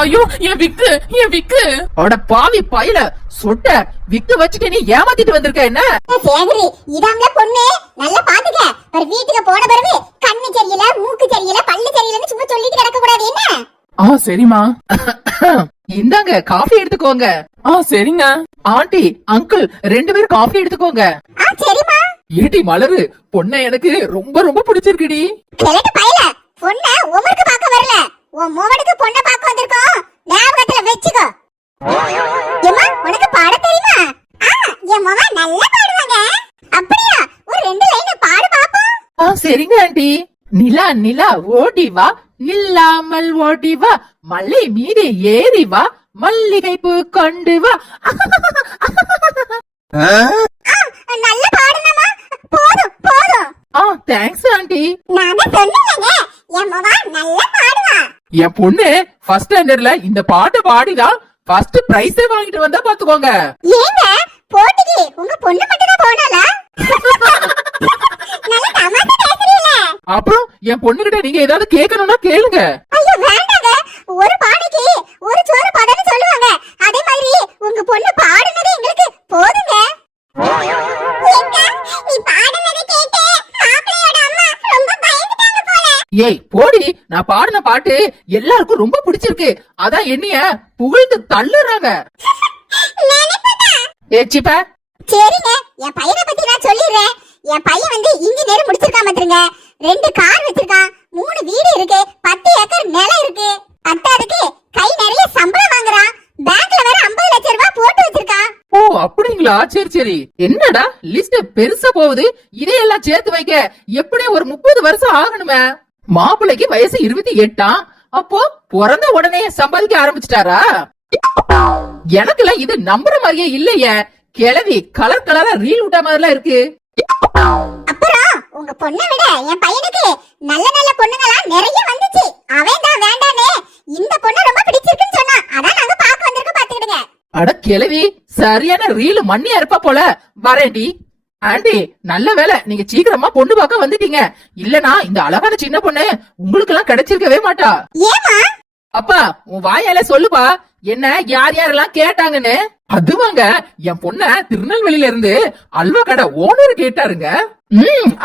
ஐயோ என் விக்கு அட பாவி பையில சொட்ட விக்கு வச்சுட்டு நீ ஏமாத்திட்டு வந்திருக்க என்ன? சேகரி இதாம்ல பொண்ணு நல்லா பாத்துக்க. ஒரு வீட்டுக்கு போன பிறகு கண்ணு சரியில்லை, மூக்கு சரியில்லை, பல்லு சரியில்லைன்னு சும்மா சொல்லிட்டு கிடக்க கூடாது என்ன? சரிமா. இந்தாங்க காஃபி எடுத்துக்கோங்க. சரிங்க. ஆண்டி அங்கிள் 2 பேரும் காஃபி எடுத்துக்கோங்க. சரிமா. ஏடி மலரு, பொண்ணை எனக்கு ரொம்ப ரொம்ப பிடிச்சிருக்குடி. கிழட்டு பையில பொண்ண உமருக்கு பார்க்க வரல, உன் மோவனுக்கு பொண்ணை பார்க்க வந்திருக்கோம். ஞாபகத்துல வெச்சுக்கோ. ஏம்மா உனக்கு பாட தெரியுமா? என் மோவ நல்லா பாடுவாங்க. அப்படியா? ஒரு 2 லைன் பாடு பாப்போம். சரிங்க ஆண்டி. நிலா நிலா ஓடி வா, நில்லாமல் ஓடி வா, மலை மீது ஏறி வா, மல்லிகை பூ கொண்டு வா. நல்ல பாடுனமா. போதும் போதும். Thanks aunty. நான் சொன்னேங்க என் மோவ நல்லா பாடுவா. என் பொண்ணு ஃபர்ஸ்ட் ஸ்டாண்டர்ட்ல இந்த பாட்டு பாடிதான் ஃபர்ஸ்ட் பிரைஸ் வாங்கிட்டு வந்தா பாத்துக்கோங்க. ஏங்க போட்டிக்கு உங்க பொண்ணு மட்டும் தான் போனாலா? நல்ல தமாஷா பேசுறீல. அப்புறம் என் பொண்ணுகிட்ட நீங்க ஏதாவது கேட்கணும்னா கேளுங்க. ஐயோ வேண்டாங்க. ஒரு பானைக்கு ஒரு சோறு பதன்னு சொல்லுவாங்க. அதே மாதிரி உங்க பொண்ணு பாடுனது எங்களுக்கு போதுங்க. ஏங்க நீ பாடுனது கேட்டு மாப்பிளையோட அம்மா ரொம்ப பயந்துட்டாங்க போல. ஏய் போடி, நான் பாடின பாட்டு எல்லாருக்கும் ரொம்ப பிடிச்சிருக்கு, அதான் என்னைய புகழ்ந்து தள்ளுறாங்க. ஏச்சிப்ப சரிங்க, என் பையனை பத்தி நான் சொல்லிடுறேன். என் பையன் வந்து இன்ஜினியர் முடிச்சிருக்கான் பாத்துருங்க. 2 கார் வச்சிருக்கான், 3 வீடு இருக்கு, 10 ஏக்கர் நிலம் இருக்கு. அத்தாருக்கு கை நிறைய சம்பளம் வாங்குறான். பேங்க்ல வேற 50 லட்சம் ரூபாய் போட்டு வச்சிருக்கான். அப்படிங்களா? சரி சரி. என்னடா லிஸ்ட் பெருசா போகுது, இதையெல்லாம் சேர்த்து வைக்க எப்படி ஒரு 30 வருஷம் ஆகணுமே. மாப்பிள்ளைக்கு வயசு 28. அப்போ பிறந்த உடனே சம்பாதிக்க ஆரம்பிச்சிட்டாரா? எனக்குலாம் இது நம்புற மாதிரியே இல்லையே. கிளவி கலர் கலரா ரீல் விட்ட மாதிரிலாம் இருக்கு. அப்புறம் உங்க பொண்ணை விட என் பையனுக்கு நல்ல நல்ல பொண்ணுங்களா நிறைய வந்துச்சு. அவன் தான் வேண்டானே இந்த பொண்ணு ரொம்ப பிடிச்சிருக்குன்னு சொன்னா, அதான் நாங்க பார்க்க வந்திருக்க. பாத்துக்கிடுங்க. அட கிளவி, சரியான ரீல் மண்ணியா இருப்பா போல. வரேன்டி. ஆண்டி நல்ல வேலை நீங்க சீக்கிரமா பொண்ணு பார்க்க வந்துட்டீங்க. இல்லனா இந்த அழகான சின்ன பொண்ணு உங்களுக்கு எல்லாம் கிடைச்சிருக்கவே மாட்டா. ஏமா? அப்பா உன் வாயால சொல்லுப்பா, என்ன யார் யாரெல்லாம் கேட்டாங்கன்னு. அதுவாங்க என் பொண்ண திருநெல்வேலியில இருந்து அல்வா கடை ஓனர் கேட்டாருங்க.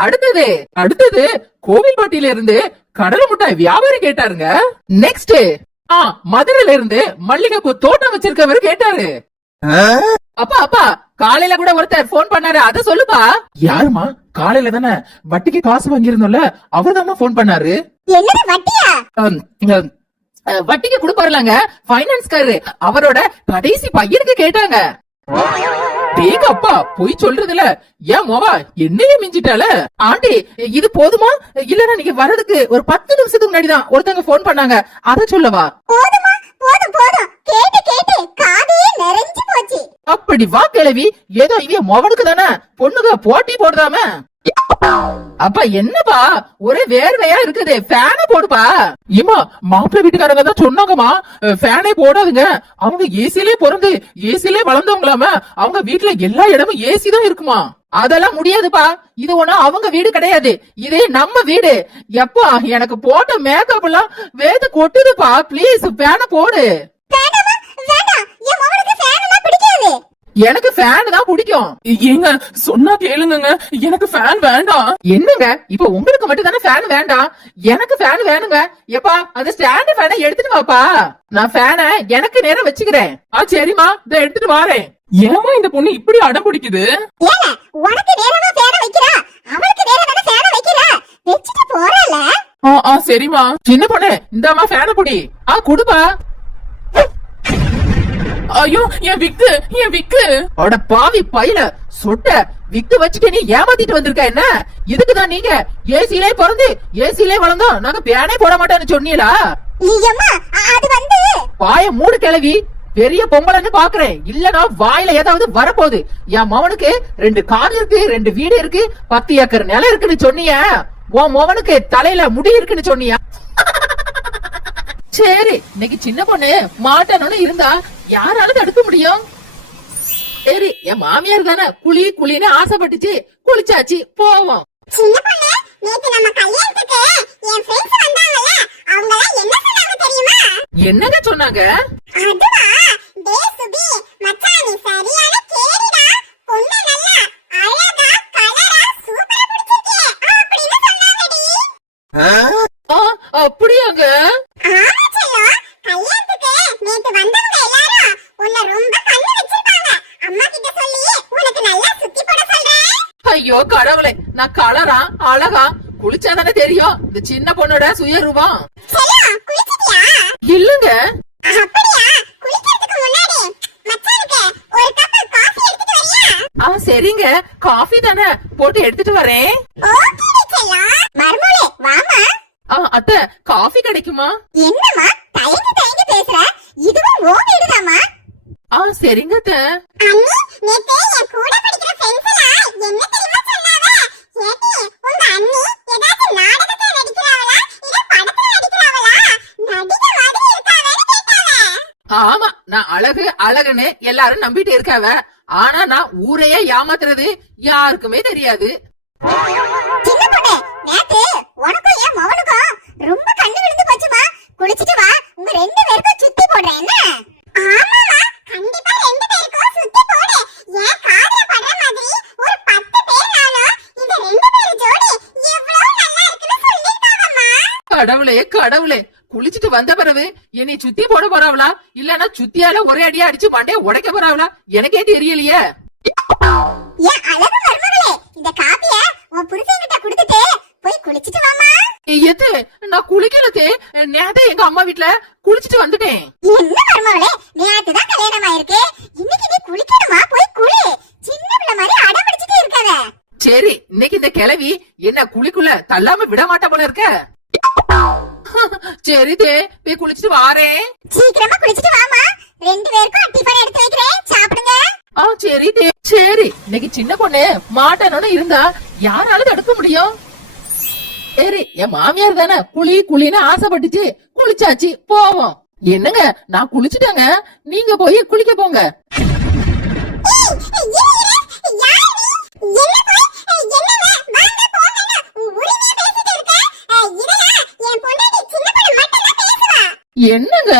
அடுத்தது கோவில்பட்டியில இருந்து கடலை முட்டாய் வியாபாரி கேட்டாருங்க. நெக்ஸ்ட் மதுரையில இருந்து மல்லிகைப்பூ தோட்டம் வச்சிருக்கவர் கேட்டாரு. அப்பா காலையில கூட ஒருத்தர் போன் பண்ணாரு, அத சொல்லுப்பா. யாருமா? காலையில தானே வட்டிக்கு காசு வாங்கியிருந்தோம்ல, அவர்தாம்மா போன் பண்ணாரு. என்னது வட்டியா? வட்டிக்கு கொடுப்பாருலாங்க பைனான்ஸ்காரரு, அவரோட கடைசி பையனுக்கு கேட்டாங்க. அப்பா போய் சொல்றதுல ஏன் மோவா என்னையே மிஞ்சிட்டால. ஆண்டி இது போதுமா? இல்லன்னா நீங்க வர்றதுக்கு ஒரு 10 நிமிஷத்துக்கு முன்னாடிதான் ஒருத்தங்க போன் பண்ணாங்க, அத சொல்லவா? போதுமா? போதும் போதும். கேட்டு கேட்டு காதே நிறைஞ்சு போச்சு. அப்படி வா கிளவி, ஏதோ இவன் மோவனுக்கு தானே பொண்ணுங்க போட்டி போடுறாம. அப்பா என்னப்பா ஒரே வேர்வையா இருக்குது, ஃபேன போடுப்பா. ஏமா மாப்பிள்ளை வீட்டுக்காரங்க தான் சொன்னாங்கம்மா ஃபேனே போடாதுங்க, அவங்க ஏசிலே பிறந்து ஏசிலே வளர்ந்தவங்களாம, அவங்க வீட்டுல எல்லா இடமும் ஏசி தான் இருக்குமா. அதெல்லாம் முடியாதுப்பா, இது ஒண்ணு அவங்க வீடு கிடையாது, இதே நம்ம வீடு. எப்பா எனக்கு போட்ட மேக்கப் எல்லாம் வேத்து கொட்டுதுப்பா, பிளீஸ் ஃபேன போடு. எனக்கு ஃபேன் தான் பிடிக்கும். ஏங்க சொன்னா கேளுங்க, எனக்கு ஃபேன் வேண்டாம். என்னங்க இப்ப உங்களுக்கு மட்டும் தானே ஃபேன் வேண்டாம், எனக்கு ஃபேன் வேணுங்க. எப்பா அந்த ஸ்டாண்ட் ஃபேனை எடுத்துட்டு வாப்பா, நான் ஃபேனை எனக்கு நேரம் வச்சுக்கிறேன். சரிமா இத எடுத்துட்டு வாரேன். ஏமா இந்த பொண்ணு இப்படி அடம் பிடிக்குது? உனக்கு நேரமா ஃபேனை வைக்கிறா, அவளுக்கு நேரமா ஃபேனை வைக்கிறா, வெச்சிட்டு போறல. சரிமா. சின்ன பொண்ணு இந்தாமா ஃபேனை புடி. குடுப்பா. ஐயோ என் விக்கு. அட பாவி பையில சொட்ட விக்கு வச்சுட்டு நீ ஏமாத்திட்டு வந்திருக்க என்ன? இதுக்குதான் நீங்க ஏசிலே பிறந்து ஏசிலே வளர்ந்தோம், நாங்க பேனே போட மாட்டோம்னு சொன்னீங்களா? வாய மூடு கிளவி, பெரிய பொம்பளைன்னு பாக்குறேன், இல்லனா வாயில ஏதாவது வரப்போகுது. என் மவனுக்கு 2 கார் இருக்கு, 2 வீடு இருக்கு, 10 ஏக்கர் நிலம் இருக்குன்னு சொன்னீங்க. உன் மவனுக்கு தலையில முடி இருக்குன்னு சொன்னியா? சரி இன்னைக்கு சின்ன பொண்ணு மாட்டணும்னு இருந்தா யாரால தடுக்க முடியும்? சரி என் மாமியார் தானே குளி குளின்னு ஆசைப்பட்டுச்சு, குளிச்சாச்சு, போவோம். சின்ன பொண்ணு நேத்து நம்ம கல்யாணத்துக்கு என் ஃப்ரெண்ட்ஸ் வந்தாங்கல, அவங்க எல்லாம் என்ன சொன்னாங்க தெரியுமா? என்னங்க சொன்னாங்க? அதுவா? டேய் சுபி, மச்சான் நீ சரியான கேடிடா. பொண்ணு நல்லா அழகா கலரா சூப்பரா பிடிச்சிருக்கே அப்படின்னு சொன்னாங்கடி. அப்படியாங்க? ஆமா செல்லம், கல்யாணத்துக்கு நேத்து வந்தவங்க எல்லாரும் உன்னை ரொம்ப கண்ணு வச்சிருப்பாங்க. அம்மா கிட்ட சொல்லி உனக்கு நல்லா சுத்தி போட சொல்றேன். ஐயோ கடவுளே, நான் கலரா அழகா குளிச்சாதானே தெரியும் இந்த சின்ன பொண்ணோட சுயரூபம். செல்லம், குளிச்சிட்டியா? இல்லங்க. அப்படியா? குளிக்கிறதுக்கு முன்னாடி மச்சானுக்கு ஒரு கப் காபி எடுத்துட்டு வரியா? சரிங்க, காஃபி தானே, போட்டு எடுத்துட்டு வரேன். ஓகே செல்லம். மர்மூளே வாமா. அத்தை, காஃபி கிடைக்குமா? என்னம்மா தயங்கி தயங்கி பேசுற? இதுவும் ஓ வீடுதாம்மா. சரிங்க அத்தை. அண்ணி, நேத்து என் கூட படிக்கிற ஃப்ரெண்ட்ஸ் எல்லாம் என்ன தெரியுமா சொன்னாங்க? ஏடி, உங்க அண்ணி ஏதாச்சும் நாடகத்துல நடிக்கிறாங்களா இல்ல படத்துல நடிக்கிறாங்களா? நடிகை மாதிரி இருக்காங்கன்னு கேட்டாங்க. ஆமா, நான் அழகு அழகுன்னு எல்லாரும் நம்பிட்டு இருக்காவ. ஆனா நான் ஊரையே ஏமாத்துறது யாருக்குமே தெரியாது. சின்ன பொண்ணு, நேத்து உனக்கும் என் மவனுக்கும் ரொம்ப கண்ணு விழுந்து போச்சுமா. குளிச்சிட்டு வா, உங்க ரெண்டு பேருக்கும் சுத்தி போடுறேன் என்ன? ஆமாமா, கண்டிப்பா ரெண்டு பேருக்கும் சுத்தி போடு. என் காதுல படுற மாதிரி ஒரு 10 பேர்னாலும் இந்த ரெண்டு பேர் ஜோடி எவ்வளவு நல்லா இருக்குன்னு சொல்லிருக்காங்கம்மா. கடவுளே கடவுளே, குளிச்சிட்டு வந்த பிறகு என்னை சுத்தி போட போறாவளா இல்லன்னா சுத்தியால ஒரே அடியா அடிச்சு மண்டைய உடைக்க போறாவளா எனக்கே தெரியலையே. என் அழகு மருமகளே, இந்த காப்பிய உன் புருஷன்கிட்ட கொடுத்துட்டு போய் குளிச்சிட்டு வாமா. எது, நான் குளிக்கலதே, நேத்தே எங்க அம்மா வீட்ல குளிச்சிட்டு வந்துட்டேன். என்ன மருமகளே, நேத்து தான் கல்யாணம் ஆயிருக்கு, இன்னைக்கு நீ குளிக்கணுமா? போய் குளி. சின்ன பிள்ளை மாதிரி அடம் பிடிச்சிட்டு இருக்காத. சரி, இன்னைக்கு இந்த கிழவி என்ன குளிக்குள்ள தள்ளாம விட மாட்டா போல இருக்க. சரிதே, போய் குளிச்சிட்டு வாரேன். சீக்கிரமா குளிச்சிட்டு வாமா. ரெண்டு பேருக்கும் டிஃபன் எடுத்து வைக்கிறேன், சாப்பிடுங்க. சரிதே. சரி, இன்னைக்கு சின்ன பொண்ணு மாட்டணும்னு இருந்தா யாரால தடுக்க முடியும்? சரி, என் மாமியார் தானே குளி குளின்னு ஆசைப்பட்டுச்சு, குளிச்சாச்சு, போவோம். என்னங்க, நான் குளிச்சுட்டேங்க, நீங்க போய் குளிக்க போங்க. என்னங்க,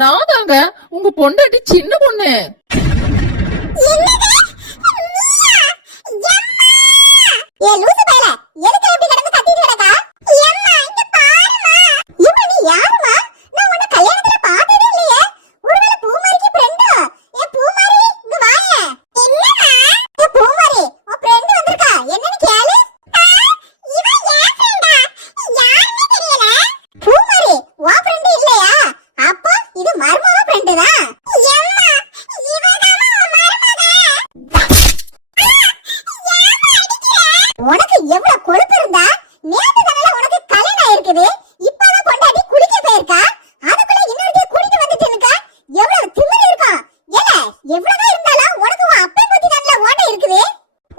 நான் தாங்க உங்க பொண்டாட்டி சின்ன பொண்ணு. உனக்கு எவ்வளவு கொழுப்பு இருந்தா நேத்து தானே உனக்கு கல்யாணம் ஆயிருக்குது, இப்பதான் பொண்டாட்டி குளிக்க போயிருக்கா, அதுக்குள்ள இன்னொருத்தைய கூட்டிட்டு வந்துட்டு இருக்கா. எவ்வளவு திமிரு இருக்கும். ஏல, எவ்வளவுதான் இருந்தாலும் உனக்கு உன் அப்பன் புத்தி தானே ஓட்ட இருக்குது.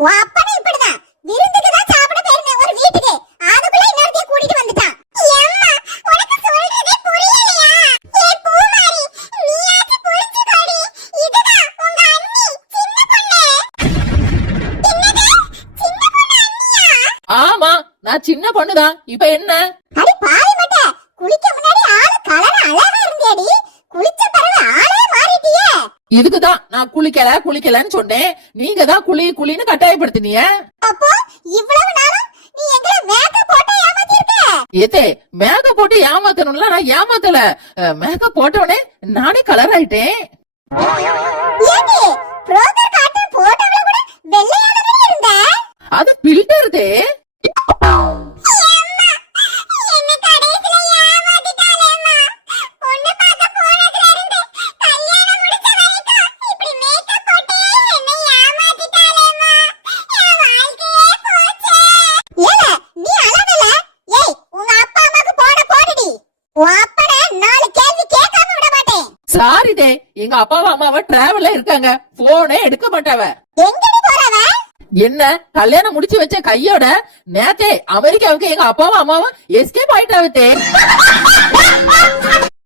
உன் அப்பனே இப்படிதான், விருந்துக்கு தான் சாப்பிட போயிருந்தேன் ஒரு வீட்டுக்கு, அதுக்குள்ள இன்னொருத்தைய கூட்டிட்டு வந்துட்டான். எம்மா, உனக்கு சொல்றதே புரியலையா? ஏ பூமாரி, நீயாச்சும் புரிஞ்சுக்கோடி. இதுதான் உங்க அண்ணி சின்ன பொண்ணு. ஆமா, நான் சின்ன பொண்ணுதான். இப்ப என்ன? அடி பாவி மட்ட, குளிக்க முன்னாடி ஆளு கலர் அழகா இருந்தேடி, குளிச்ச பிறகு ஆளே மாறிட்டியே. இதுக்குதான் நான் குளிக்கலன்னு சொன்னேன். நீங்க தான் குளி குளின்னு கட்டாயப்படுத்தினீங்க. அப்போ இவ்வளவு நாளும் நீ எங்களை மேக்கப் போட்டு ஏமாத்திருக்க. ஏத்தே, மேக்கப் போட்டு ஏமாத்தணும்ல, நான் ஏமாத்தல. மேக்கப் போட்டவனே நானே கலர் ஆயிட்டேன். ஏடி, புரோக்கர் காட்டு போட்டோல கூட வெள்ளையாக இருந்த. அது பில்டர் தே. என்ன கடைசில ஏமாத்திட்டாளேம்மா. பொண்ணு பார்க்க போனதுல இருந்து கல்யாணம் முடிச்ச வரைக்கும் இப்படி மேக்கப் போட்டே என்ன ஏமாத்திட்டாளேம்மா. என் வாழ்க்கையே போச்சே. ஏல, நீ அழகல. ஏய், உங்க அப்பா அம்மாக்கு போடுடி. உன் அப்பனை 4 கேள்வி கேட்காம விட மாட்டேன். சாரி தே, எங்க அப்பாவும் அம்மாவை டிராவல்ல இருக்காங்க, போனே எடுக்க மாட்டாவ. எங்கடி போறவ? என்ன, கல்யாணம் முடிச்சு வச்ச கையோட நேத்தே அமெரிக்காவுக்கு எங்க அப்பாவும் அம்மாவும் எஸ்கேப் ஆயிட்டாவத்தே.